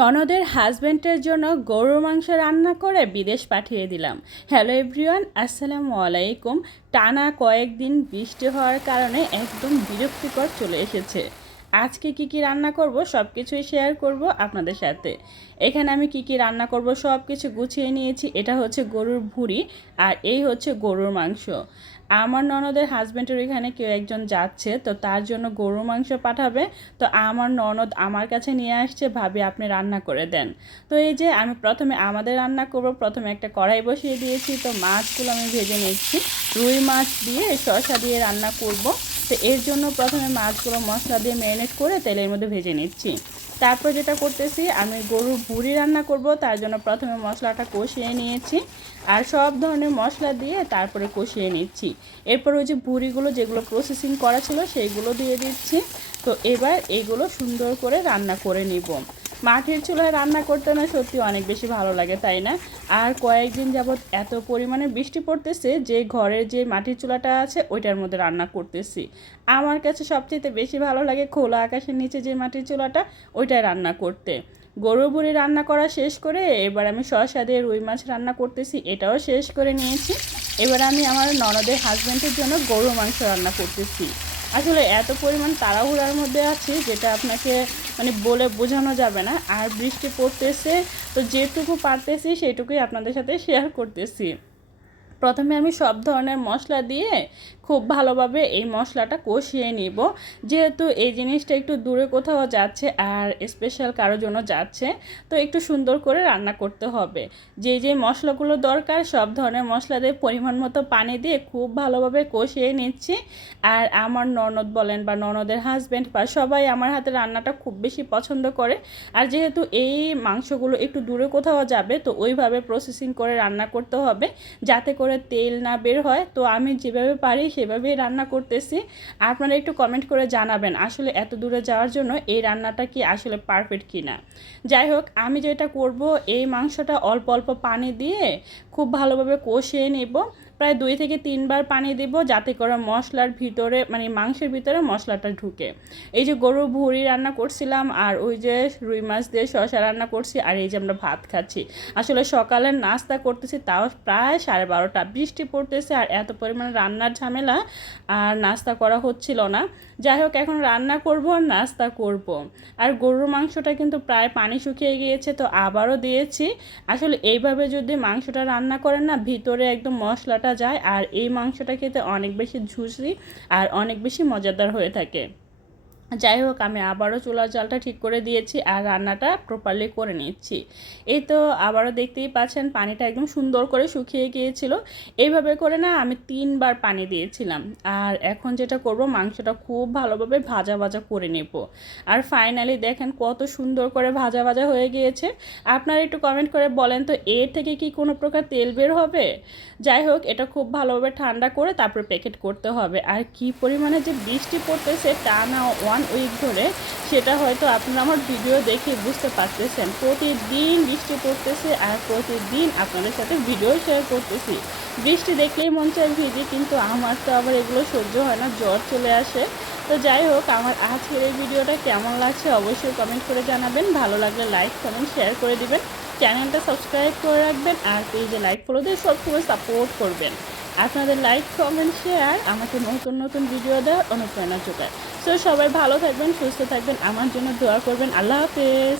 ননদের হাজব্যান্ডের জন্য গরুর মাংস রান্না করে বিদেশ পাঠিয়ে দিলাম। হ্যালো এভরিওয়ান, আসসালামু আলাইকুম। টানা কয়েকদিন বৃষ্টি হওয়ার কারণে একদম বিরক্তিকর চলে এসেছে। আজকে কি কি রান্না করব সব কিছুই শেয়ার করব আপনাদের সাথে। এখানে আমি কি কি রান্না করব সব কিছু গুছিয়ে নিয়েছি। এটা হচ্ছে গরুর ভুঁড়ি আর এই হচ্ছে গরুর মাংস। আমার ননদের হাজব্যান্ডের এখানে কেউ একজন যাচ্ছে, তো তার জন্য গরু মাংস পাঠাবে। তো আমার ননদ আমার কাছে নিয়ে আসছে, ভাবি আপনি রান্না করে দেন। তো এই যে আমি প্রথমে আমাদের রান্না করব, প্রথমে একটা কড়াই বসিয়ে দিয়েছি। তো মাছগুলো আমি ভেজে নিচ্ছি। রুই মাছ দিয়ে শসা দিয়ে রান্না করব। তো এর জন্য প্রথমে মাছগুলো মশলা দিয়ে ম্যারিনেট করে তেলের মধ্যে ভেজে নিচ্ছি। তারপর যেটা করতেছি, আমি গরুর ভুড়ি রান্না করব, তার জন্য প্রথমে মশলাটা কষিয়ে নিয়েছি আর সব ধরনের মশলা দিয়ে তারপরে কষিয়ে নিচ্ছি। এরপর ওই যে ভুড়িগুলো যেগুলো প্রসেসিং করা ছিল, সেইগুলো দিয়ে দিচ্ছি। তো এবার এগুলো সুন্দর করে রান্না করে নিব। মাটির চুলায় রান্না করতে না সত্যি অনেক বেশি ভালো লাগে, তাই না? আর কয়েকদিন যাবৎ এত পরিমাণে বৃষ্টি পড়তেছে যে ঘরের যে মাটির চুলাটা আছে ওইটার মধ্যে রান্না করতেছি। আমার কাছে সবচেয়ে বেশি ভালো লাগে খোলা আকাশের নিচে যে মাটির চুলাটা ওইটায় রান্না করতে। গরুর বুড়ি রান্না করা শেষ করে এবার আমি শসা দিয়ে রুই মাছ রান্না করতেছি, এটাও শেষ করে নিয়েছি। এবার আমি আমার ননদের হাজব্যান্ডের জন্য গরুর মাংস রান্না করতেছি। আসলে এত পরিমাণ তাড়াহুড়ার মধ্যে আছে যেটা আপনাকে মানে বলে বোঝানো যাবে না। আর বৃষ্টি পড়তেছে, তো যেটুকু পারতেছি, সেটুকুই আপনাদের সাথে শেয়ার করতেছি। প্রথমে আমি সব ধরনের মশলা দিয়ে খুব ভালোভাবে এই মশলাটা কষিয়ে নিব। যেহেতু এই জিনিসটা একটু দূরে কোথাও যাচ্ছে আর স্পেশাল কারোর জন্য যাচ্ছে, তো একটু সুন্দর করে রান্না করতে হবে। যে যে মশলাগুলো দরকার, সব ধরনের মশলা দিয়ে পরিমাণ মতো পানি দিয়ে খুব ভালোভাবে কষিয়ে নিচ্ছি। আর আমার ননদ বলেন বা ননদের হাজব্যান্ড বা সবাই আমার হাতে রান্নাটা খুব বেশি পছন্দ করে। আর যেহেতু এই মাংসগুলো একটু দূরে কোথাও যাবে, তো ওইভাবে প্রসেসিং করে রান্না করতে হবে, যাতে করে তেল না বের হয়, তো আমি যেভাবে পারি সেভাবেই রান্না করতেছি। আপনারা একটু কমেন্ট করে জানাবেন আসলে এত দূরে যাওয়ার জন্য এই রান্নাটা কি আসলে পারফেক্ট কি না যাই হোক, আমি যেটা করব, এই মাংসটা অল্প অল্প পানি দিয়ে খুব ভালোভাবে কষিয়ে নেব। প্রায় দুই থেকে তিনবার পানি দেব যাতে করে মশলার ভিতরে মানে মাংসের ভিতরে মশলাটা ঢুকে। এই যে গরুর ভুড়ি রান্না করছিলাম আর ওই যে রুই মাছ দিয়ে শসা রান্না করছি আর এই যে আমরা ভাত খাচ্ছি। আসলে সকালের নাস্তা করতেছি তাও প্রায় সাড়ে বারোটা। বৃষ্টি পড়তেছে আর এত পরিমাণে রান্নার ঝামেলা আর নাস্তা করা হচ্ছিল না। যাই হোক, এখন রান্না করব আর নাস্তা করব। আর গরুর মাংসটা কিন্তু প্রায় পানি শুকিয়ে গিয়েছে, তো আবারও দিয়েছি। আসলে এইভাবে যদি মাংসটা রান্না করেন না, ভিতরে একদম মশলাটা যায় আর এই মাংসটা খেতে অনেক বেশি ঝুঁসি আর অনেক বেশি মজাদার হয়ে থাকে। যাই হোক, আমি আবারও চুলার জলটা ঠিক করে দিয়েছি আর রান্নাটা প্রপারলি করে নিচ্ছি। এই তো আবারও দেখতেই পাচ্ছেন, পানিটা একদম সুন্দর করে শুকিয়ে গিয়েছিল। এইভাবে করে না আমি তিনবার পানি দিয়েছিলাম। আর এখন যেটা করব, মাংসটা খুব ভালোভাবে ভাজা ভাজা করে নেব। আর ফাইনালি দেখেন কত সুন্দর করে ভাজা ভাজা হয়ে গিয়েছে। আপনারা একটু কমেন্ট করে বলেন তো, এর থেকে কি কোনো প্রকার তেল বের হবে? যাই হোক, এটা খুব ভালোভাবে ঠান্ডা করে তারপর প্যাকেট করতে হবে। আর কি পরিমাণে যে বৃষ্টি পড়তেছে তা না ওয়ান উইক ধরে, সেটা হয়তো আপনারা আমার ভিডিও দেখে বুঝতে পারতেছেন। প্রতিদিন বৃষ্টি পড়তেছে আর প্রতিদিন আপনাদের সাথে ভিডিও শেয়ার করতেছি। বৃষ্টি দেখলেই মন চায় ভিজে, কিন্তু আমার তো আবার এগুলো সহ্য হয় না, জ্বর চলে আসে। তো যাই হোক, আমার আজকের এই ভিডিওটা কেমন লাগছে অবশ্যই কমেন্ট করে জানাবেন। ভালো লাগলে লাইক কমেন্ট শেয়ার করে দিবেন। চ্যানেলটা সাবস্ক্রাইব করে রাখবেন আর পেজে লাইক ফলো দিয়ে সবসময় সাপোর্ট করবেন। আপনাদের লাইক কমেন্ট শেয়ার আমাকে নতুন নতুন ভিডিও দেওয়ার অনুপ্রেরণা যোগায়। সো সবাই ভালো থাকবেন, সুস্থ থাকবেন, আমার জন্য দোয়া করবেন। আল্লাহ হাফেজ।